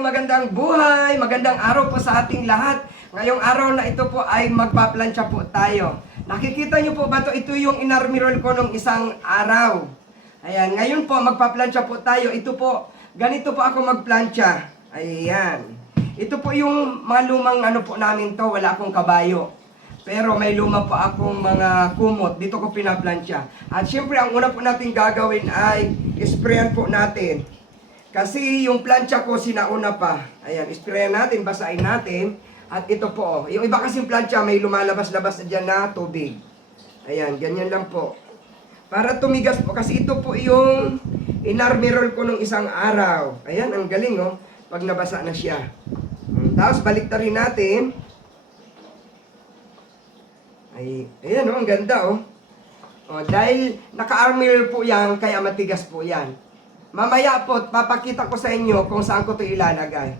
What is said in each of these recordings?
Magandang buhay, magandang araw po sa ating lahat. Ngayong araw na ito po ay magpaplansya po tayo. Nakikita niyo po ba ito? Ito yung inarmirol ko nung isang araw. Ayan, ngayon po magpaplansya po tayo. Ito po, ganito po ako magplansya. Ayan. Ito po yung mga lumang ano po namin to, wala akong kabayo. Pero may luma po akong mga kumot. Dito ko pinaplansya. At syempre, ang una po natin gagawin ay sprayan po natin. Kasi yung plancha ko sinauna pa. Ayan, sprayan natin, basahin natin. At ito po, yung iba kasing plancha may lumalabas-labas na dyan na tubig. Ayan, ganyan lang po. Para tumigas po, kasi ito po yung inarmirol ko nung isang araw. Ayan, ang galing oh, pag nabasa na siya. Tapos balik na rin natin. Ayan oh, ang ganda oh. Dahil naka-armirol po yan, kaya matigas po yan. Mamaya po, papakita ko sa inyo kung saan ko ito ilalagay.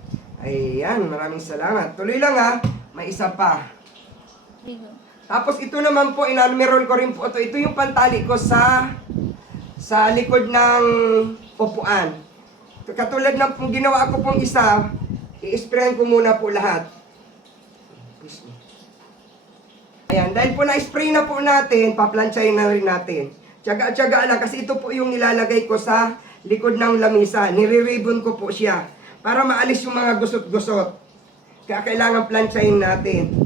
Ayan, maraming salamat. Tuloy lang ha, may isa pa. Tapos ito naman po, inarmirol ko rin po ito. Ito yung pantali ko sa likod ng upuan. Katulad ng ginawa ko pong isa, i-sprayan ko muna po lahat. Ayan, dahil po na-spray na po natin, paplansyahin na rin natin. Tiyaga-tiyaga lang kasi ito po yung nilalagay ko sa likod ng lamisa. Nire-ribbon ko po siya para maalis yung mga gusot-gusot. Kaya kailangan plansyahin natin.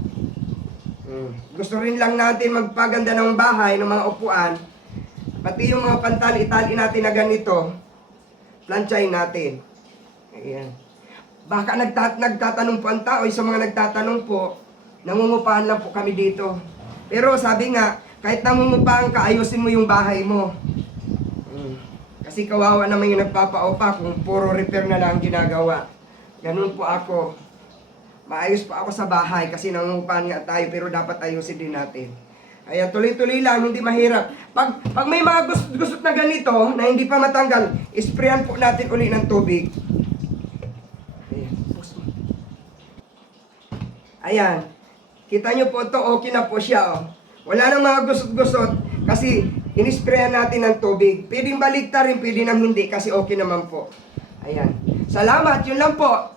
Gusto rin lang natin magpaganda ng bahay, ng mga upuan. Pati yung mga pantali-tali natin na ganito, plansyahin natin. Ayan. Baka nagtatanong po ang tao, sa mga nagtatanong po, nangungupahan lang po kami dito. Pero sabi nga, kahit nangungupahan ka, ayusin mo yung bahay mo. Kasi kawawa naman yung nagpapaupa kung puro repair na lang ginagawa. Ganun po ako. Maayos pa ako sa bahay kasi nangungupahan nga tayo pero dapat ayusin din natin. Ayan, tuloy-tuloy lang, hindi mahirap. Pag may mga gusot na ganito na hindi pa matanggal, isprayan po natin uli ng tubig. Ayan. Kita nyo po ito, okay na po siya. Oh. Wala nang mga gusot-gusot kasi inisprayan natin ng tubig. Pwedeng baligtarin, pwede nang hindi kasi okay naman po. Ayan. Salamat, yun lang po.